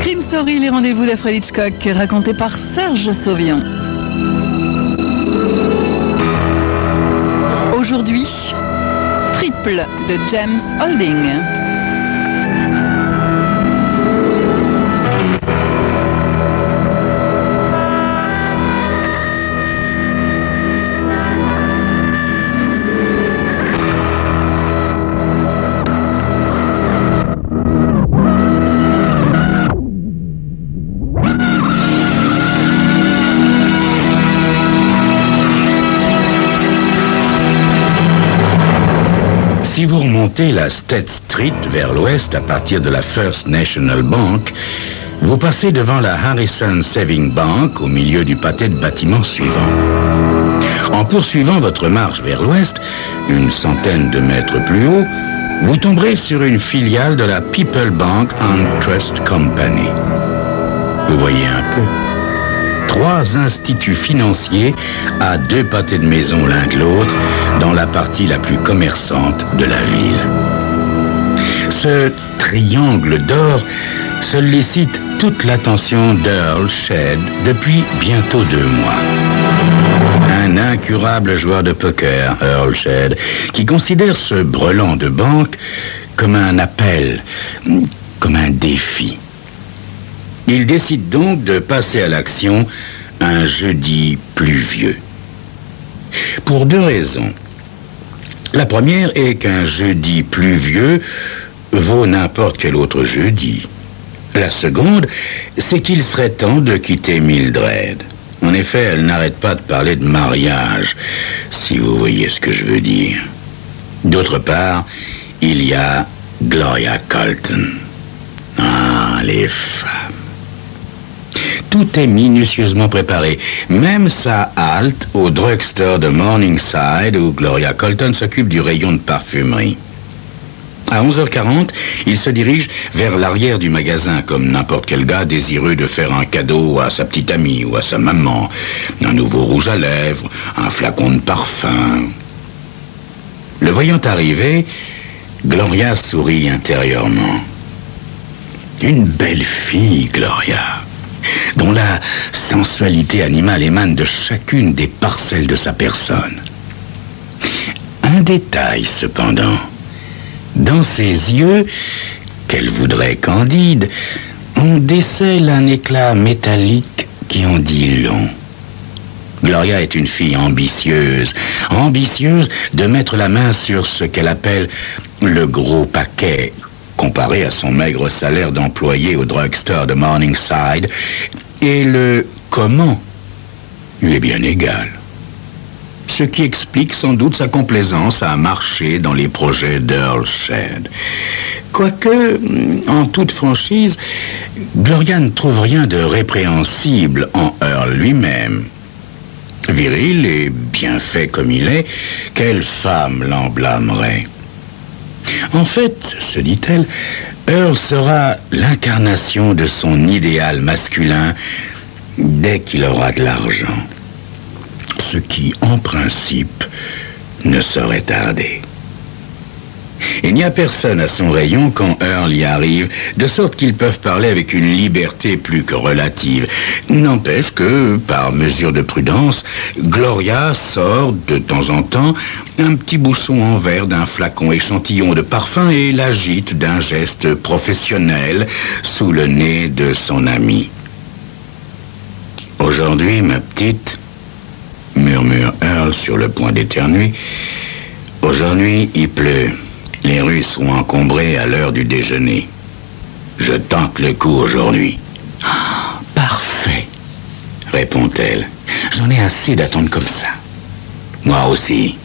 Crime Story, les rendez-vous d'Alfred Hitchcock, racontés par Serge Sauvion. Aujourd'hui, Triple de James Holding. Si vous remontez la State Street vers l'ouest à partir de la First National Bank, vous passez devant la Harrison Saving Bank au milieu du pâté de bâtiments suivants. En poursuivant votre marche vers l'ouest, une centaine de mètres plus haut, vous tomberez sur une filiale de la People Bank and Trust Company. Vous voyez un peu. 3 instituts financiers à 2 pâtés de maison l'un que l'autre dans la partie la plus commerçante de la ville. Ce triangle d'or sollicite toute l'attention d'Earl Shedd depuis bientôt 2 mois. Un incurable joueur de poker, Earl Shedd, qui considère ce brelan de banque comme un appel, comme un défi. Il décide donc de passer à l'action un jeudi pluvieux. Pour 2 raisons. La première est qu'un jeudi pluvieux vaut n'importe quel autre jeudi. La seconde, c'est qu'il serait temps de quitter Mildred. En effet, elle n'arrête pas de parler de mariage, si vous voyez ce que je veux dire. D'autre part, il y a Gloria Colton. Ah, les femmes. Tout est minutieusement préparé, même sa halte au drugstore de Morningside où Gloria Colton s'occupe du rayon de parfumerie. À 11h40, il se dirige vers l'arrière du magasin comme n'importe quel gars désireux de faire un cadeau à sa petite amie ou à sa maman. Un nouveau rouge à lèvres, un flacon de parfum. Le voyant arriver, Gloria sourit intérieurement. Une belle fille, Gloria, dont la sensualité animale émane de chacune des parcelles de sa personne. Un détail, cependant. Dans ses yeux, qu'elle voudrait candides, on décèle un éclat métallique qui en dit long. Gloria est une fille ambitieuse de mettre la main sur ce qu'elle appelle le gros paquet, comparé à son maigre salaire d'employé au drugstore de Morningside, et le comment lui est bien égal. Ce qui explique sans doute sa complaisance à marcher dans les projets d'Earl Shedd. Quoique, en toute franchise, Gloria ne trouve rien de répréhensible en Earl lui-même. Viril et bien fait comme il est, quelle femme l'en blâmerait? En fait, se dit-elle, Earl sera l'incarnation de son idéal masculin dès qu'il aura de l'argent. Ce qui, en principe, ne saurait tarder. Il n'y a personne à son rayon quand Earl y arrive, de sorte qu'ils peuvent parler avec une liberté plus que relative. N'empêche que, par mesure de prudence, Gloria sort de temps en temps un petit bouchon en verre d'un flacon échantillon de parfum et l'agite d'un geste professionnel sous le nez de son ami. Aujourd'hui, ma petite, murmure Earl sur le point d'éternuer, aujourd'hui, il pleut. Les rues sont encombrées à l'heure du déjeuner. Je tente le coup aujourd'hui. Ah, parfait, répond-elle. J'en ai assez d'attendre comme ça. Moi aussi,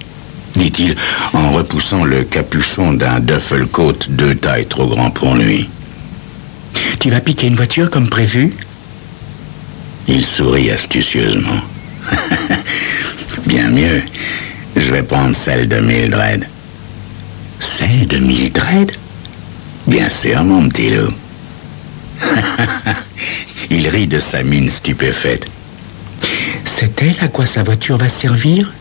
dit-il en repoussant le capuchon d'un duffel-coat 2 tailles trop grand pour lui. Tu vas piquer une voiture comme prévu? Il sourit astucieusement. Bien mieux, je vais prendre celle de Mildred. Celle de Mildred? Bien sûr, mon petit loup. Il rit de sa mine stupéfaite. C'est elle à quoi sa voiture va servir?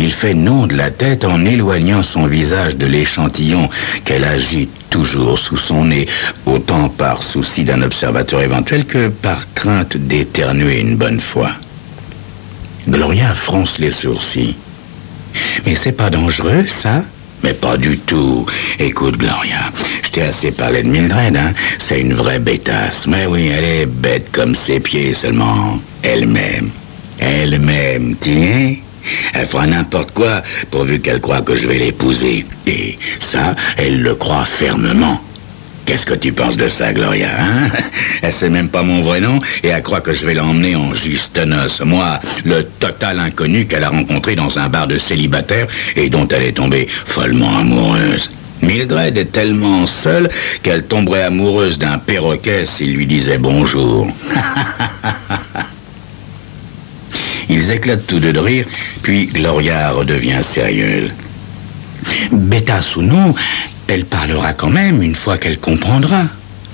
Il fait non de la tête en éloignant son visage de l'échantillon qu'elle agite toujours sous son nez, autant par souci d'un observateur éventuel que par crainte d'éternuer une bonne fois. Gloria fronce les sourcils. Mais c'est pas dangereux, ça? Mais pas du tout. Écoute, Gloria, je t'ai assez parlé de Mildred, hein? C'est une vraie bêtasse. Mais oui, elle est bête comme ses pieds seulement. Elle-même. Elle-même, tiens. Elle fera n'importe quoi pourvu qu'elle croit que je vais l'épouser. Et ça, elle le croit fermement. Qu'est-ce que tu penses de ça, Gloria, hein? Elle sait même pas mon vrai nom et elle croit que je vais l'emmener en juste noces. Moi, le total inconnu qu'elle a rencontré dans un bar de célibataires et dont elle est tombée follement amoureuse. Mildred est tellement seule qu'elle tomberait amoureuse d'un perroquet s'il lui disait bonjour. Ils éclatent tous deux de rire, puis Gloria redevient sérieuse. Bêtasse ou non, elle parlera quand même une fois qu'elle comprendra.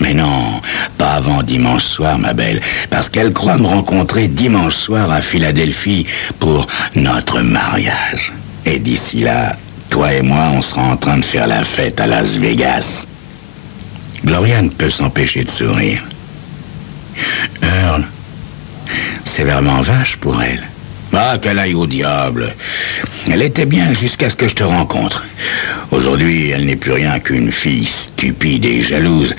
Mais non, pas avant dimanche soir, ma belle, parce qu'elle croit me rencontrer dimanche soir à Philadelphie pour notre mariage. Et d'ici là, toi et moi, on sera en train de faire la fête à Las Vegas. Gloria ne peut s'empêcher de sourire. Earl, c'est vraiment vache pour elle. Ah, qu'elle aille au diable. Elle était bien jusqu'à ce que je te rencontre. Aujourd'hui, elle n'est plus rien qu'une fille stupide et jalouse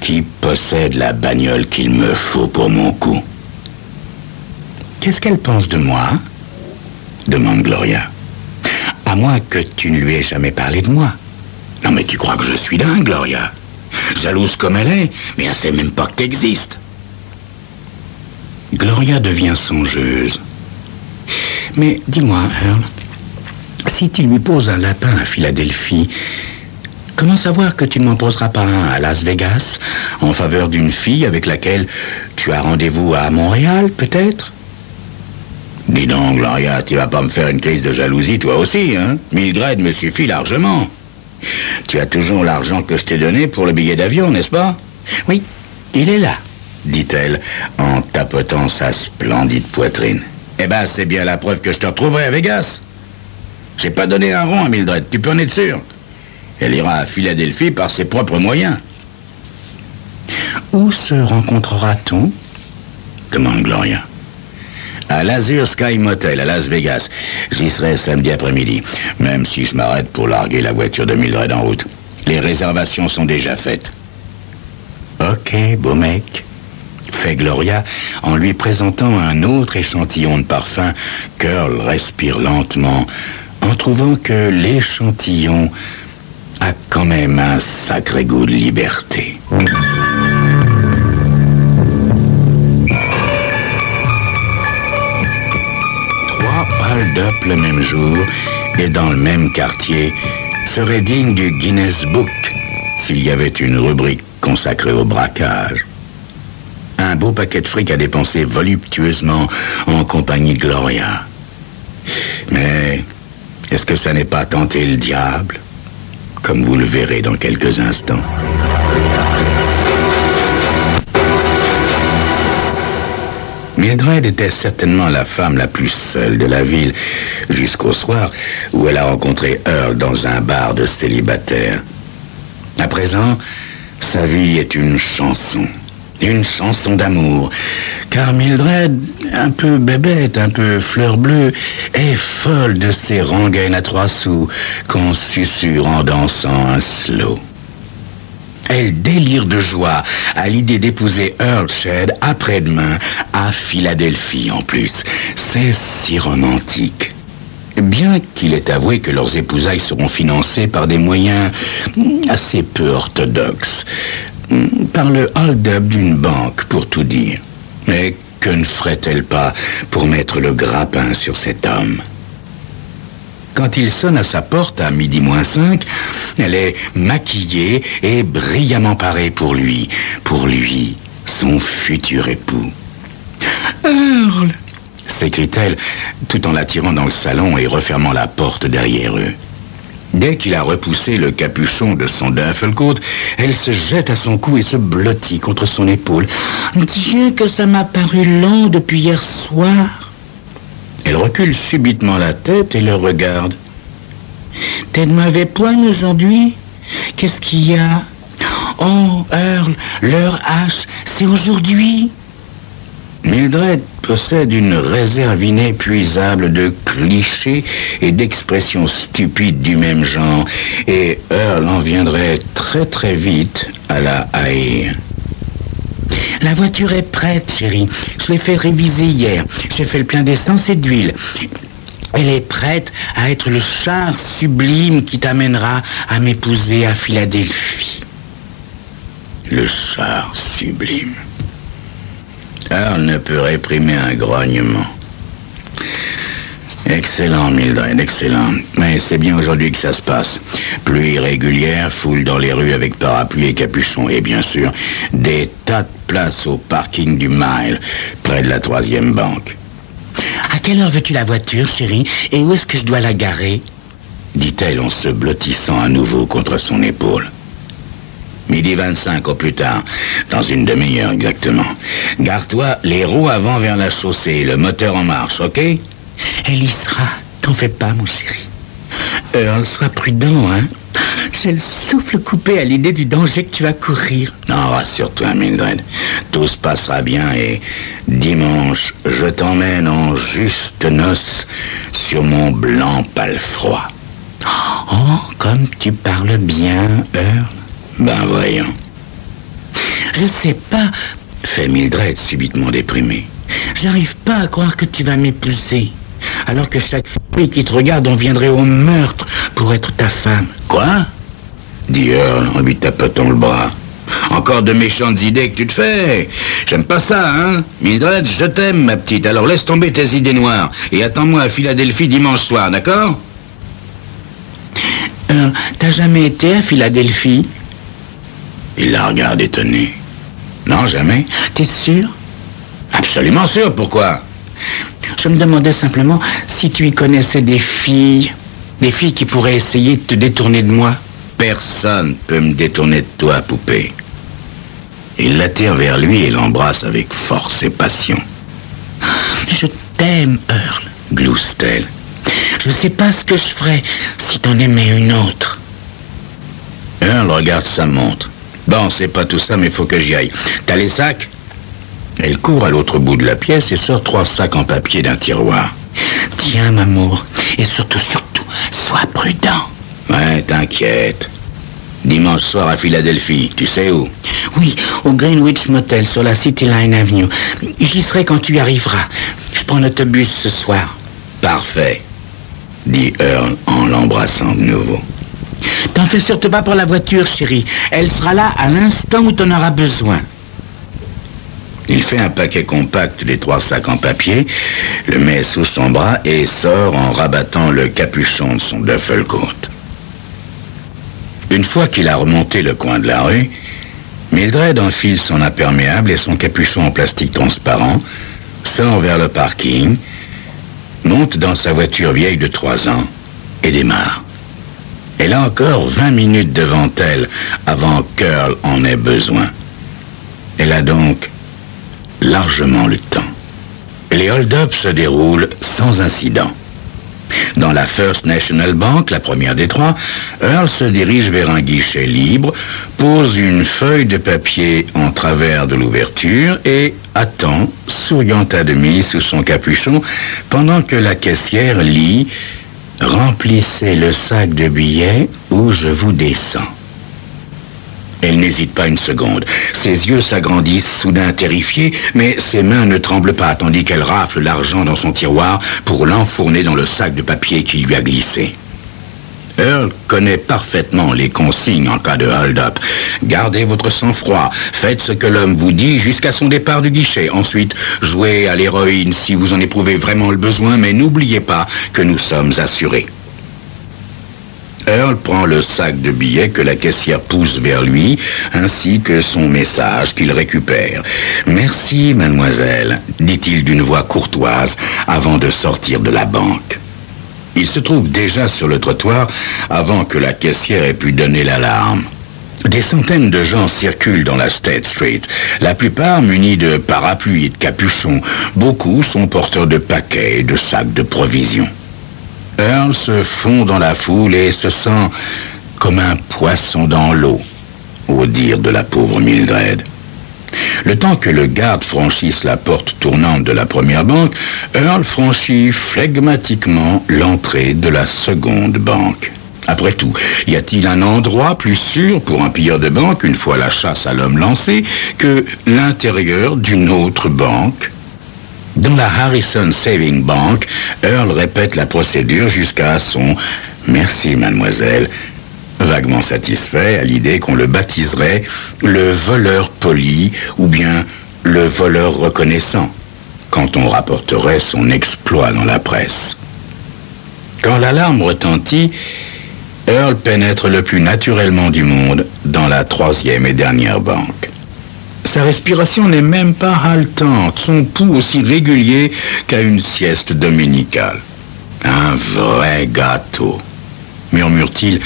qui possède la bagnole qu'il me faut pour mon coup. Qu'est-ce qu'elle pense de moi? Demande Gloria. À moins que tu ne lui aies jamais parlé de moi. Non, mais tu crois que je suis dingue, Gloria? Jalouse comme elle est, mais elle sait même pas que t'existes. Gloria devient songeuse. Mais dis-moi, Earl, si tu lui poses un lapin à Philadelphie, comment savoir que tu ne m'en poseras pas un à Las Vegas, en faveur d'une fille avec laquelle tu as rendez-vous à Montréal, peut-être? Dis donc, Gloria, tu vas pas me faire une crise de jalousie, toi aussi, hein? Mildred me suffit largement. Tu as toujours l'argent que je t'ai donné pour le billet d'avion, n'est-ce pas? Oui, il est là, dit-elle, en tapotant sa splendide poitrine. Eh ben, c'est bien la preuve que je te retrouverai à Vegas. J'ai pas donné un rond à Mildred, tu peux en être sûr. Elle ira à Philadelphie par ses propres moyens. Où se rencontrera-t-on? Demande Gloria. À l'Azur Sky Motel, à Las Vegas. J'y serai samedi après-midi, même si je m'arrête pour larguer la voiture de Mildred en route. Les réservations sont déjà faites. Ok, beau mec. Fait Gloria en lui présentant un autre échantillon de parfum qu'Earl respire lentement en trouvant que l'échantillon a quand même un sacré goût de liberté. 3 hold-up le même jour et dans le même quartier serait digne du Guinness Book s'il y avait une rubrique consacrée au braquage. Un beau paquet de fric à dépenser voluptueusement en compagnie de Gloria. Mais est-ce que ça n'est pas tenter le diable? Comme vous le verrez dans quelques instants. Mildred était certainement la femme la plus seule de la ville, jusqu'au soir où elle a rencontré Earl dans un bar de célibataires. À présent, sa vie est une chanson d'amour, car Mildred, un peu bébête, un peu fleur bleue, est folle de ces rengaines à 3 sous qu'on susurre en dansant un slow. Elle délire de joie à l'idée d'épouser Earl Shedd après-demain à Philadelphie en plus. C'est si romantique. Bien qu'il ait avoué que leurs épousailles seront financées par des moyens assez peu orthodoxes. Par le hold-up d'une banque, pour tout dire. Mais que ne ferait-elle pas pour mettre le grappin sur cet homme? Quand il sonne à sa porte à 12:05, elle est maquillée et brillamment parée pour lui, son futur époux. « Earl !» s'écrie-t-elle, tout en l'attirant dans le salon et refermant la porte derrière eux. Dès qu'il a repoussé le capuchon de son duffelcoat, elle se jette à son cou et se blottit contre son épaule. « Dieu, que ça m'a paru long depuis hier soir !» Elle recule subitement la tête et le regarde. « T'es de mauvais poil aujourd'hui? Qu'est-ce qu'il y a? Oh, Earl, l'heure H, c'est aujourd'hui ?» Mildred possède une réserve inépuisable de clichés et d'expressions stupides du même genre, et Earl en viendrait très très vite à la haïr. « La voiture est prête, chérie. Je l'ai fait réviser hier. J'ai fait le plein d'essence et d'huile. Elle est prête à être le char sublime qui t'amènera à m'épouser à Philadelphie. » Le char sublime. Earl ne peut réprimer un grognement. Excellent, Mildred, excellent. Mais c'est bien aujourd'hui que ça se passe. Pluie régulière, foule dans les rues avec parapluie et capuchon. Et bien sûr, des tas de places au parking du Mile, près de la 3e banque. « À quelle heure veux-tu la voiture, chérie? Et où est-ce que je dois la garer ?» dit-elle en se blottissant à nouveau contre son épaule. « 12h25 au plus tard, dans une demi-heure exactement. Gare-toi les roues avant vers la chaussée, le moteur en marche, ok? » Elle y sera, t'en fais pas, mon chéri. Earl, sois prudent, hein? J'ai le souffle coupé à l'idée du danger que tu vas courir. Non, rassure-toi, Mildred. Tout se passera bien et dimanche, je t'emmène en juste noces sur mon blanc palefroid. Oh, comme tu parles bien, Earl. Ben voyons. Je ne sais pas, fait Mildred subitement déprimée. J'arrive pas à croire que tu vas m'épouser. Alors que chaque fille qui te regarde en viendrait au meurtre pour être ta femme. Quoi? Dit Earl en lui tapotant le bras. Encore de méchantes idées que tu te fais. J'aime pas ça, hein? Mildred, je t'aime, ma petite. Alors laisse tomber tes idées noires. Et attends-moi à Philadelphie dimanche soir, d'accord? T'as jamais été à Philadelphie? Il la regarde étonné. Non, jamais. T'es sûr? Absolument sûr, pourquoi? Je me demandais simplement si tu y connaissais des filles qui pourraient essayer de te détourner de moi. Personne peut me détourner de toi, poupée. Il l'attire vers lui et l'embrasse avec force et passion. Je t'aime, Earl, glousse-t-elle. Je sais pas ce que je ferais si t'en aimais une autre. Earl regarde sa montre. Bon, c'est pas tout ça, mais faut que j'y aille. T'as les sacs? Elle court à l'autre bout de la pièce et sort 3 sacs en papier d'un tiroir. Tiens, m'amour, et surtout, sois prudent. Ouais, t'inquiète. Dimanche soir à Philadelphie, tu sais où? Oui, au Greenwich Motel sur la City Line Avenue. J'y serai quand tu y arriveras. Je prends l'autobus ce soir. Parfait, dit Earl en l'embrassant de nouveau. T'en fais surtout pas pour la voiture, chérie. Elle sera là à l'instant où t'en auras besoin. Il fait un paquet compact des 3 sacs en papier, le met sous son bras et sort en rabattant le capuchon de son duffel-coat. Une fois qu'il a remonté le coin de la rue, Mildred enfile son imperméable et son capuchon en plastique transparent, sort vers le parking, monte dans sa voiture vieille de 3 ans et démarre. Elle a encore 20 minutes devant elle avant qu'Earl en ait besoin. Elle a donc largement le temps. Les hold-up se déroulent sans incident. Dans la First National Bank, la première des 3, Earl se dirige vers un guichet libre, pose une feuille de papier en travers de l'ouverture et attend, souriant à demi sous son capuchon, pendant que la caissière lit « Remplissez le sac de billets ou je vous descends ». Elle n'hésite pas une seconde. Ses yeux s'agrandissent, soudain terrifiés, mais ses mains ne tremblent pas, tandis qu'elle rafle l'argent dans son tiroir pour l'enfourner dans le sac de papier qu'il lui a glissé. Earl connaît parfaitement les consignes en cas de hold-up. Gardez votre sang-froid, faites ce que l'homme vous dit jusqu'à son départ du guichet. Ensuite, jouez à l'héroïne si vous en éprouvez vraiment le besoin, mais n'oubliez pas que nous sommes assurés. Earl prend le sac de billets que la caissière pousse vers lui, ainsi que son message qu'il récupère. « Merci, mademoiselle », dit-il d'une voix courtoise avant de sortir de la banque. Il se trouve déjà sur le trottoir avant que la caissière ait pu donner l'alarme. Des centaines de gens circulent dans la State Street, la plupart munis de parapluies et de capuchons. Beaucoup sont porteurs de paquets et de sacs de provisions. Earl se fond dans la foule et se sent comme un poisson dans l'eau, au dire de la pauvre Mildred. Le temps que le garde franchisse la porte tournante de la première banque, Earl franchit flegmatiquement l'entrée de la seconde banque. Après tout, y a-t-il un endroit plus sûr pour un pilleur de banque, une fois la chasse à l'homme lancée, que l'intérieur d'une autre banque? Dans la Harrison Saving Bank, Earl répète la procédure jusqu'à son « Merci, mademoiselle », vaguement satisfait à l'idée qu'on le baptiserait le voleur poli ou bien le voleur reconnaissant, quand on rapporterait son exploit dans la presse. Quand l'alarme retentit, Earl pénètre le plus naturellement du monde dans la troisième et dernière banque. Sa respiration n'est même pas haletante, son pouls aussi régulier qu'à une sieste dominicale. Un vrai gâteau, murmure-t-il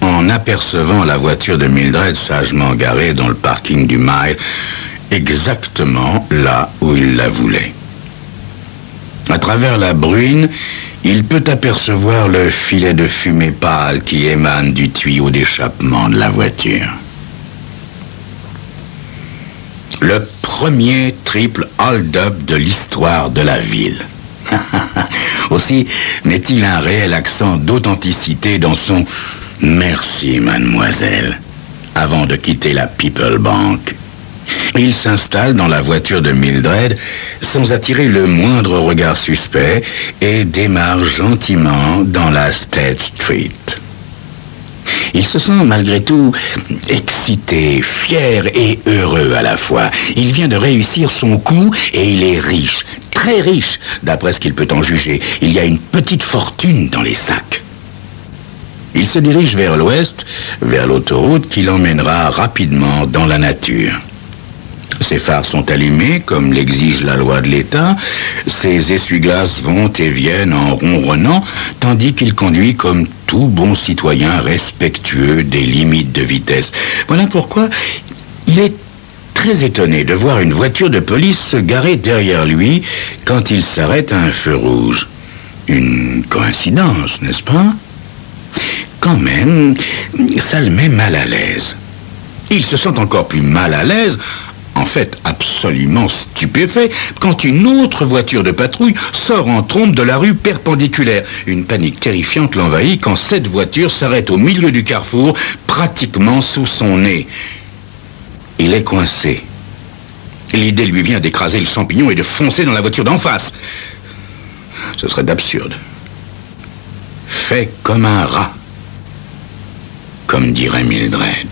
en apercevant la voiture de Mildred sagement garée dans le parking du Mile, exactement là où il la voulait. À travers la bruine, il peut apercevoir le filet de fumée pâle qui émane du tuyau d'échappement de la voiture. Le premier triple hold-up de l'histoire de la ville. Aussi met-il un réel accent d'authenticité dans son « Merci, mademoiselle » avant de quitter la People Bank. Il s'installe dans la voiture de Mildred sans attirer le moindre regard suspect et démarre gentiment dans la State Street. Il se sent malgré tout excité, fier et heureux à la fois. Il vient de réussir son coup et il est riche, très riche, d'après ce qu'il peut en juger. Il y a une petite fortune dans les sacs. Il se dirige vers l'ouest, vers l'autoroute qui l'emmènera rapidement dans la nature. Ses phares sont allumés, comme l'exige la loi de l'État. Ses essuie-glaces vont et viennent en ronronnant, tandis qu'il conduit comme tout bon citoyen respectueux des limites de vitesse. Voilà pourquoi il est très étonné de voir une voiture de police se garer derrière lui quand il s'arrête à un feu rouge. Une coïncidence, n'est-ce pas? Quand même, ça le met mal à l'aise. Il se sent encore plus mal à l'aise, en fait absolument stupéfait, quand une autre voiture de patrouille sort en trombe de la rue perpendiculaire. Une panique terrifiante l'envahit quand cette voiture s'arrête au milieu du carrefour, pratiquement sous son nez. Il est coincé. L'idée lui vient d'écraser le champignon et de foncer dans la voiture d'en face. Ce serait absurde. Fait comme un rat, comme dirait Mildred.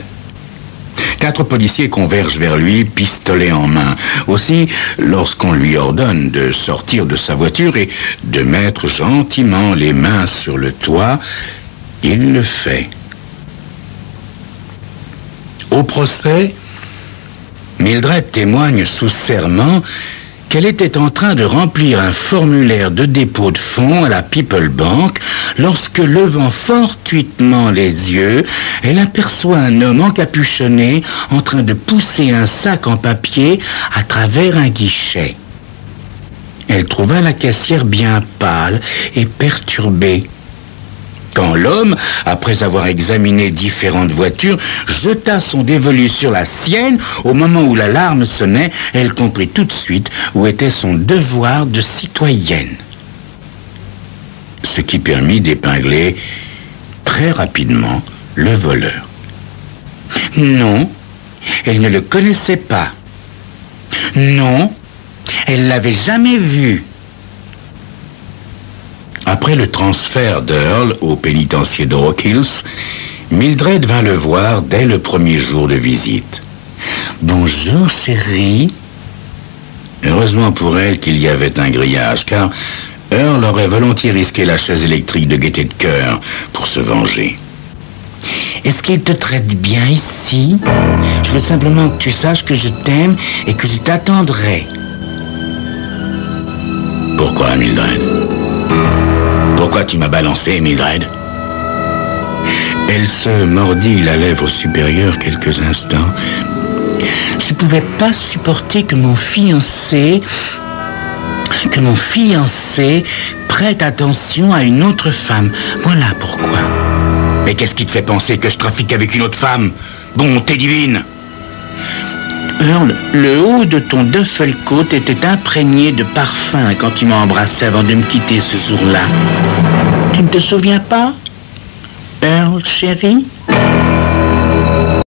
4 policiers convergent vers lui, pistolet en main. Aussi, lorsqu'on lui ordonne de sortir de sa voiture et de mettre gentiment les mains sur le toit, il le fait. Au procès, Mildred témoigne sous serment qu'elle était en train de remplir un formulaire de dépôt de fonds à la People Bank lorsque, levant fortuitement les yeux, elle aperçoit un homme encapuchonné en train de pousser un sac en papier à travers un guichet. Elle trouva la caissière bien pâle et perturbée. Quand l'homme, après avoir examiné différentes voitures, jeta son dévolu sur la sienne, au moment où l'alarme sonnait, elle comprit tout de suite où était son devoir de citoyenne. Ce qui permit d'épingler très rapidement le voleur. Non, elle ne le connaissait pas. Non, elle l'avait jamais vu. Après le transfert d'Earl au pénitencier de Rock Hills, Mildred vint le voir dès le premier jour de visite. « Bonjour, chérie. » Heureusement pour elle qu'il y avait un grillage, car Earl aurait volontiers risqué la chaise électrique de gaieté de cœur pour se venger. « Est-ce qu'il te traite bien ici? Je veux simplement que tu saches que je t'aime et que je t'attendrai. » Pourquoi, Mildred? Pourquoi tu m'as balancé, Mildred? Elle se mordit la lèvre supérieure quelques instants. Je ne pouvais pas supporter que mon fiancé prête attention à une autre femme. Voilà pourquoi. Mais qu'est-ce qui te fait penser que je trafique avec une autre femme? Bonté divine! Earl, le haut de ton duffelcoat était imprégné de parfum quand tu m'as embrassé avant de me quitter ce jour-là. Tu ne te souviens pas, Earl, chéri?